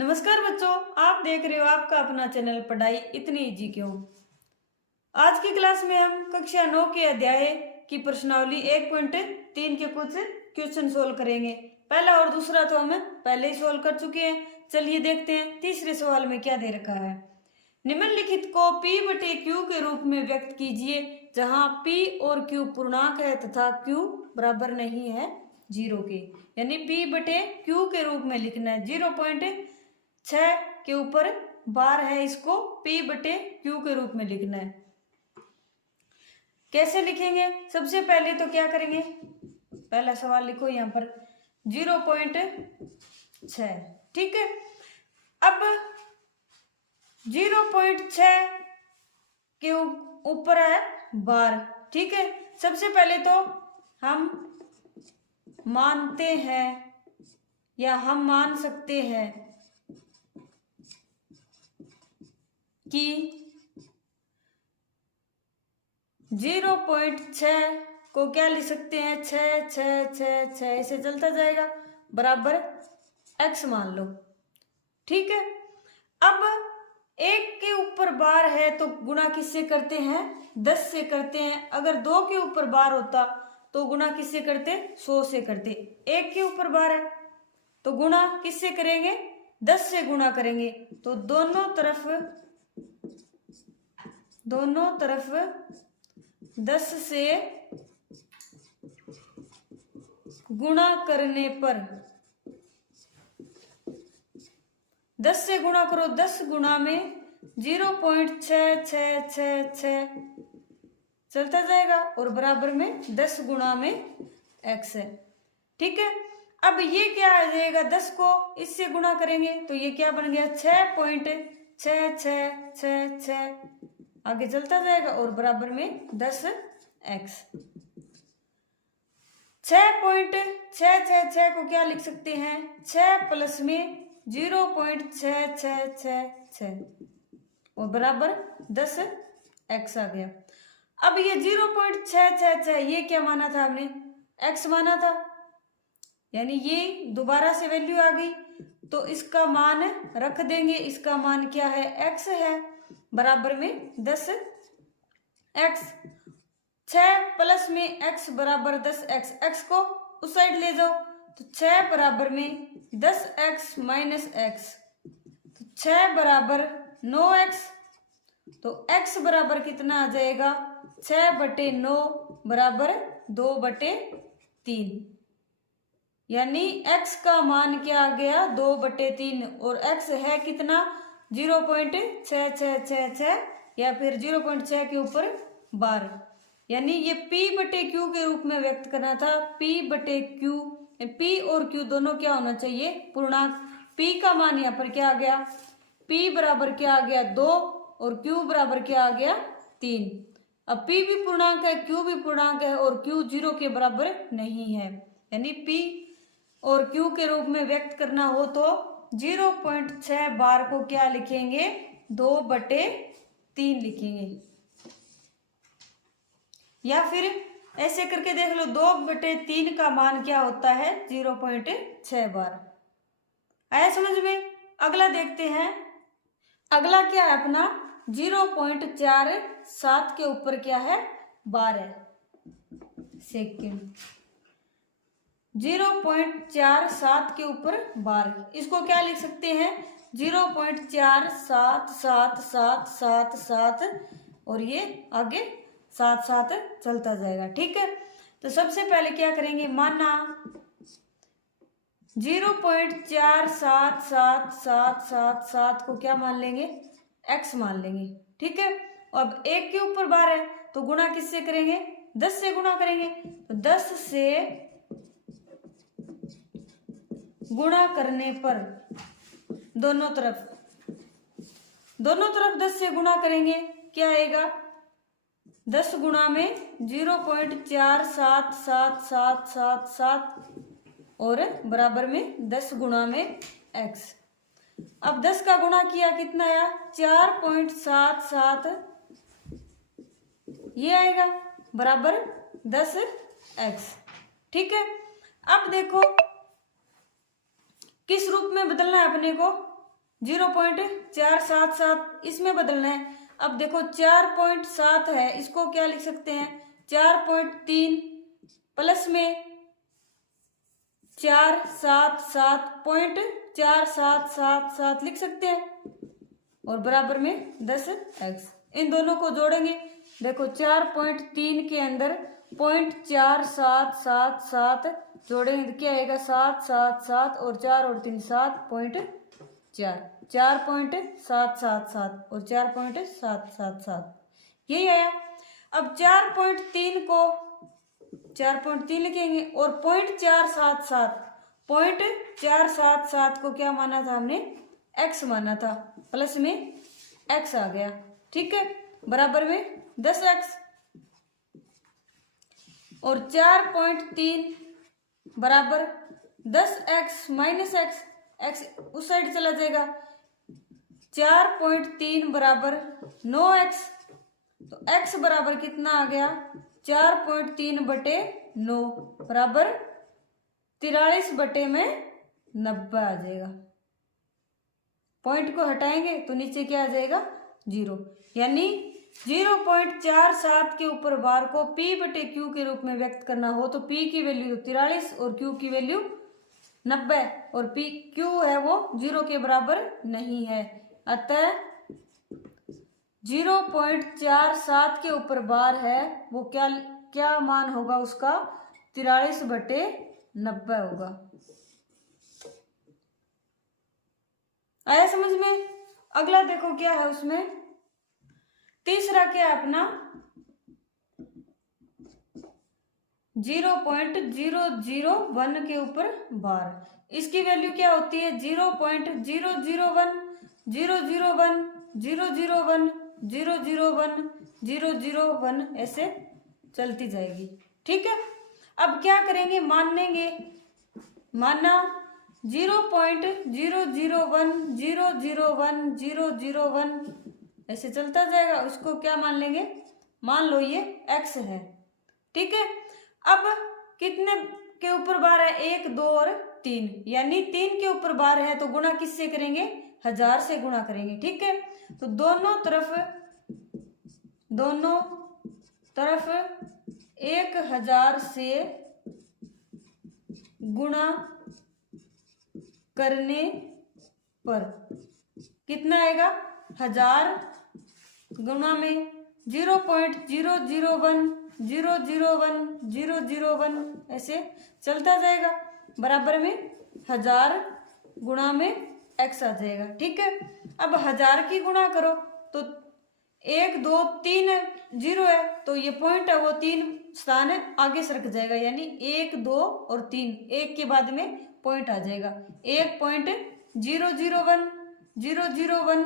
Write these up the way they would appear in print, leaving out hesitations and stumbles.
नमस्कार बच्चों, आप देख रहे हो आपका अपना चैनल पढ़ाई इतनी इजी क्यों। आज की क्लास में हम कक्षा 9 के अध्याय की प्रश्नावली 1.3 के कुछ क्वेश्चन सोल्व करेंगे। पहला और दूसरा तो हम पहले ही सोल्व कर चुके हैं। चलिए देखते हैं तीसरे सवाल में क्या दे रखा है। निम्नलिखित को P बटे Q के रूप में व्यक्त कीजिए, जहां P और Q पूर्णांक है तथा Q बराबर नहीं है 0 के। यानी P बटे Q के रूप में लिखना है। 0.6 के ऊपर बार है, इसको P बटे Q के रूप में लिखना है। कैसे लिखेंगे? सबसे पहले तो क्या करेंगे, पहला सवाल लिखो यहाँ पर 0.6, ठीक है। अब 0.6 के ऊपर है बार, ठीक है। सबसे पहले तो हम मानते हैं या हम मान सकते हैं कि 0.6 को क्या लिख सकते हैं, 6 ऐसे चलता जाएगा, बराबर x मान लो, ठीक है। अब 1 के ऊपर बार है तो गुणा किससे करते हैं, 10 से करते हैं। अगर 2 के ऊपर बार होता तो गुणा किससे करते, 100 से करते। 1 के ऊपर बार है तो गुणा किससे करेंगे, 10 से गुणा करेंगे। तो दोनों तरफ 10 से गुणा करने पर 10 से गुणा करो, 10 गुणा में 0.6 चलता जाएगा और बराबर में 10 गुणा में x है, ठीक है। अब ये क्या आ जाएगा, 10 को इससे गुणा करेंगे तो ये क्या बन गया, 6.6 आगे चलता जाएगा और बराबर में 10x। 6.6 को क्या लिख सकते हैं, 6 प्लस में 0.6 और बराबर 10x आ गया। अब ये 0.6 ये क्या माना था हमने, x माना था, यानी ये दोबारा से वैल्यू आ गई तो इसका मान रख देंगे। इसका मान क्या है, x है, बराबर में 10x। 6 प्लस में x बराबर 10x, x को उस साइड ले जाओ तो 6 बराबर में 10x माइनस x, तो 6 बराबर 9x। तो x बराबर कितना आ जाएगा, 6/9 बराबर 2/3, यानी x का मान क्या आ गया, 2/3। और x है कितना, 0.6 या फिर 0.6 के ऊपर बार, यानी ये P बटे Q के रूप में व्यक्त करना था। P बटे Q, P और Q दोनों क्या होना चाहिए, पूर्णांक। P का मान यहाँ पर क्या आ गया, P बराबर क्या आ गया, 2 और Q बराबर क्या आ गया, 3। अब P भी पूर्णांक है, Q भी पूर्णांक है और Q 0 के बराबर नहीं है, यानी P और Q के रूप में व्यक्त करना हो तो 0.6 बार को क्या लिखेंगे, 2/3 लिखेंगे। या फिर ऐसे करके देख लो, 2/3 का मान क्या होता है, 0.6 बार। आया समझ में? अगला देखते हैं। अगला क्या है अपना, 0.47 के ऊपर क्या है, बार है, सेकेंड। 0.47 के ऊपर बार, इसको क्या लिख सकते हैं, 0.47777 और ये आगे 7 चलता जाएगा, ठीक है। तो सबसे पहले क्या करेंगे, माना 0.47777 को क्या मान लेंगे, x मान लेंगे, ठीक है। अब 1 के ऊपर बार है तो गुणा किससे करेंगे, 10 से गुणा करेंगे। तो 10 से गुणा करने पर दोनों तरफ 10 से गुणा करेंगे, क्या आएगा, 10 गुणा में 0.47777 और बराबर में 10 गुणा में x। अब 10 का गुणा किया, कितना आया, 4.77 ये आएगा, बराबर 10x, ठीक है। अब देखो किस रूप में बदलना है अपने को, 0.477 इसमें बदलना है। अब देखो 4.7 है, इसको क्या लिख सकते हैं, 4.3 प्लस में 477.4777 लिख सकते हैं और बराबर में 10x। इन दोनों को जोड़ेंगे, देखो 4.3 के अंदर 0.4777 जोड़ेंगे तो क्या आएगा, 777 और 4 और 3 7.4, 4.777 और 4.777 यही आया। अब 4.3 लिखेंगे और 0.477 को क्या माना था हमने, x माना था, प्लस में x आ गया, ठीक है, बराबर में 10x। और 4.3 बराबर 10x माइनस x उस साइड चला जाएगा, 4.3 बराबर 9x, तो x बराबर कितना आ गया, 4.3/9 बराबर 43/90 आ जाएगा। पॉइंट को हटाएंगे तो नीचे क्या आ जाएगा, 0। यानी 0.47 के ऊपर बार को P/Q के रूप में व्यक्त करना हो तो P की वैल्यू 43 और Q की वैल्यू 90 और Q है वो 0 के बराबर नहीं है। अतः 0.47 के ऊपर बार है वो क्या मान होगा उसका, 43/90 होगा। आया समझ में। अगला देखो क्या है उसमें, तीसरा क्या है अपना, 0.001 के ऊपर बार, इसकी वैल्यू क्या होती है, 0.001 001 001 001 001 ऐसे चलती जाएगी, ठीक है। अब क्या करेंगे, माना 0.001 001 001 ऐसे चलता जाएगा, उसको क्या मान लेंगे, मान लो ये x है, ठीक है। अब कितने के ऊपर बार है, 1 2 और 3, यानी 3 के ऊपर बार है तो गुणा किससे करेंगे, 1000 से गुणा करेंगे, ठीक है। तो दोनों तरफ 1000 से गुणा करने पर कितना आएगा, 1000 गुणा में 0.001 001 001 ऐसे चलता जाएगा, बराबर में 1000 गुणा में x आ जाएगा, ठीक है। अब 1000 की गुणा करो तो 1 2 3 0 है, तो ये पॉइंट है वो 3 स्थान है आगे सरक जाएगा, यानी 1 2 और 3, 1 के बाद में पॉइंट आ जाएगा, 1.001 001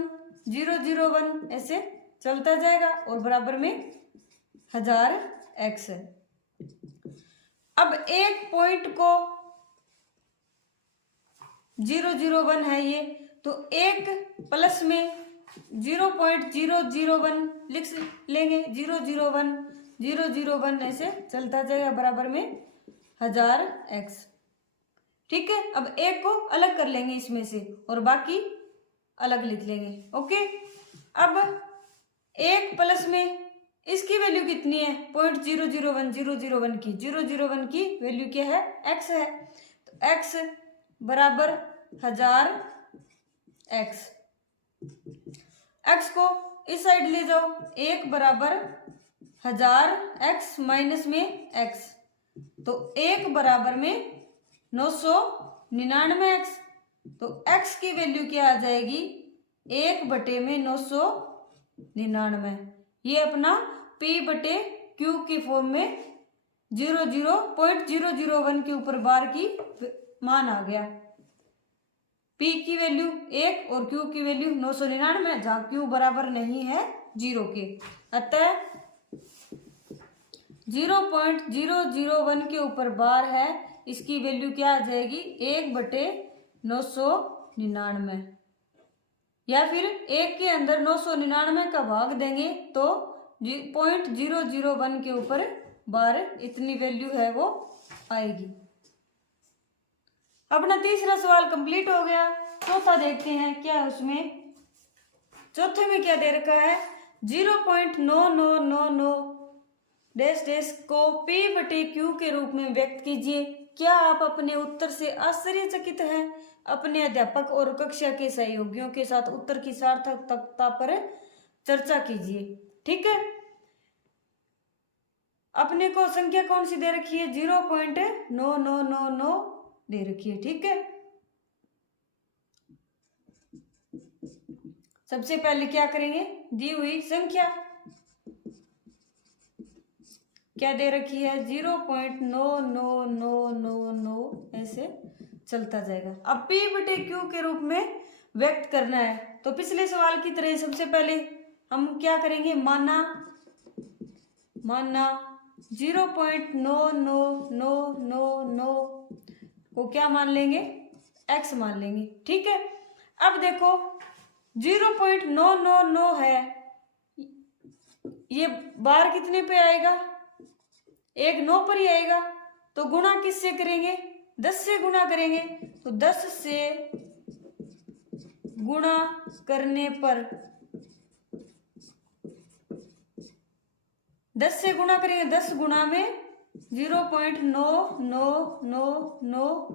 001 ऐसे चलता जाएगा और बराबर में 1000x। अब एक पॉइंट को 001 है ये, तो एक प्लस में 0.001 लिख लेंगे, 001 ऐसे चलता जाएगा, बराबर में 1000x, ठीक है। अब एक को अलग कर लेंगे इसमें से और बाकी अलग लिख लेंगे, ओके। अब एक प्लस में इसकी वैल्यू कितनी है, 0.001 001 की, 001 की वैल्यू क्या है, x है, तो x बराबर 1000x। x को इस साइड ले जाओ, 1 बराबर 1000x माइनस में x, तो 1 बराबर में 999x, तो x की वैल्यू क्या आ जाएगी, 1/999। ये अपना P/Q की फॉर्म में 0.001 के ऊपर बार की मान आ गया। P की वैल्यू 1 और Q की वैल्यू 999, जहाँ Q बराबर नहीं है 0 के, अतः 0.001 के ऊपर बार है, इसकी वैल्यू क्या आ जाएगी, 1/999, या फिर 1 के अंदर 999 का भाग देंगे तो 0.001 के ऊपर बार इतनी वैल्यू है वो आएगी। अपना तीसरा सवाल कंप्लीट हो गया। चौथा देखते हैं क्या है उसमें। चौथे में क्या दे रखा है, 0.9999 डैश डैश को P/Q के रूप में व्यक्त कीजिए। क्या आप अपने उत्तर से आश्चर्यचकित हैं? अपने अध्यापक और कक्षा के सहयोगियों के साथ उत्तर की सार्थकता पर चर्चा कीजिए। ठीक है, अपने को संख्या कौन सी दे रखी है, 0.9999 दे रखी है। ठीक है, सबसे पहले क्या करेंगे, दी हुई संख्या क्या दे रखी है, 0.9999 ऐसे चलता जाएगा। अब P/Q के रूप में व्यक्त करना है, तो पिछले सवाल की तरह सबसे पहले हम क्या करेंगे, माना 0.9999 को क्या मान लेंगे, x मान लेंगे। ठीक है, अब देखो 0.999 है, ये बार कितने पे आएगा, 1 9 पर ही आएगा, तो गुणा किससे करेंगे, 10 से गुणा करेंगे। तो 10 से गुणा करने पर 10 से गुणा करेंगे, 10 गुणा में 0.9999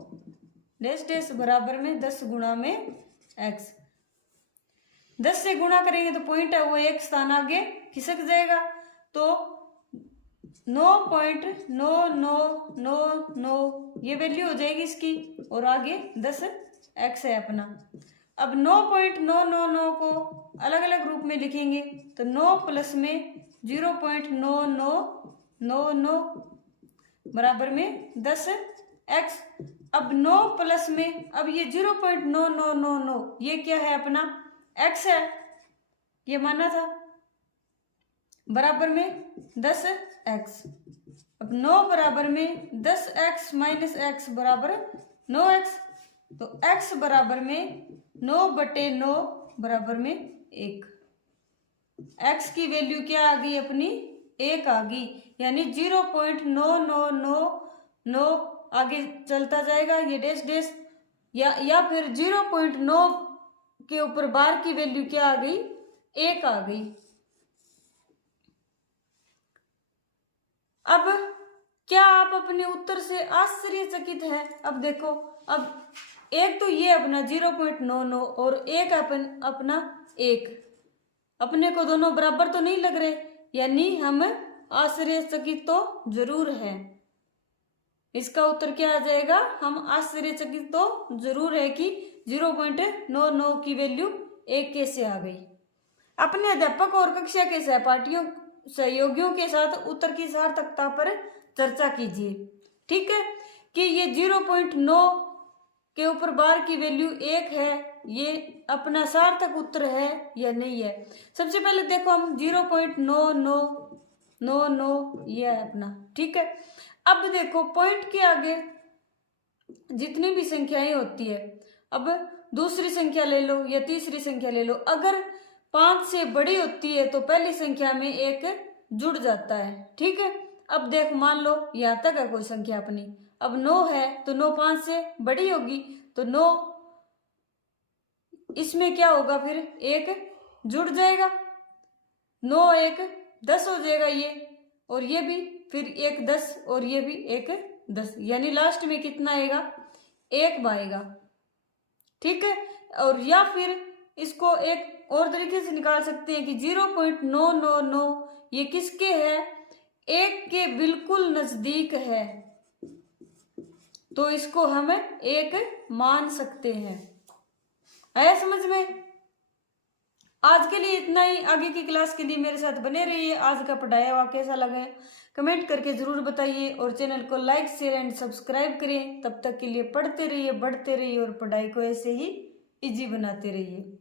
डैश डैश बराबर में 10 गुणा में x। 10 से गुणा करेंगे तो पॉइंट है वो एक स्थान आगे खिसक जाएगा, तो 9.9999 ये वैल्यू हो जाएगी इसकी, और आगे 10x है अपना। अब 9.999 को अलग अलग रूप में लिखेंगे, तो 9 प्लस में 0.9999 बराबर में 10x। अब 9 प्लस में, अब ये 0.9999 ये क्या है अपना x है, ये माना था, बराबर में 10x। अब 9 बराबर में 10x माइनस x बराबर 9x, तो x बराबर में 9/9 बराबर में 1। x की वैल्यू क्या आ गई अपनी, 1 आ गई, यानी 0.9999 आगे चलता जाएगा ये डैश डैश, या फिर 0.9 के ऊपर बार की वैल्यू क्या आ गई, 1 आ गई। अब क्या आप अपने उत्तर से आश्चर्यचकित हैं? अब देखो, अब एक तो ये अपना 0.99 और एक अपना 1, अपने को दोनों बराबर तो नहीं लग रहे, यानी हम आश्चर्यचकित तो जरूर है। इसका उत्तर क्या आ जाएगा, हम आश्चर्यचकित तो जरूर है कि 0.99 की वैल्यू 1 कैसे आ गई। अपने अध्यापक और कक्षा के सहयोगियों के साथ उत्तर की सार्थकता पर चर्चा कीजिए। ठीक है, कि ये 0.9 के ऊपर बार की वैल्यू 1 है, ये अपना सार्थक उत्तर है या नहीं है। सबसे पहले देखो हम 0.9999 ये है अपना। ठीक है, अब देखो पॉइंट के आगे जितनी भी संख्याएं होती है, अब दूसरी संख्या ले लो या तीसरी संख्या ले लो, अगर 5 से बड़ी होती है तो पहली संख्या में 1 जुड़ जाता है। ठीक है, अब देख मान लो यहाँ तक है कोई संख्या अपनी, अब 9 है तो 9 5 से बड़ी होगी, तो 9 इसमें क्या होगा, फिर 1 जुड़ जाएगा, 9 1 10 हो जाएगा ये, और ये भी फिर 1 10 और ये भी 1 10, यानी लास्ट में कितना आएगा, 1 आएगा। ठीक है, और या फिर इसको एक और तरीके से निकाल सकते हैं कि 0.999 ये किसके है, 1 के बिल्कुल नजदीक है, तो इसको हम 1 मान सकते हैं। आया समझ में? आज के लिए इतना ही, आगे की क्लास के लिए मेरे साथ बने रहिए। आज का पढ़ाया हुआ कैसा लगा कमेंट करके जरूर बताइए, और चैनल को लाइक शेयर एंड सब्सक्राइब करें। तब तक के लिए पढ़ते रहिए, बढ़ते रहिए और पढ़ाई को ऐसे ही इजी बनाते रहिए।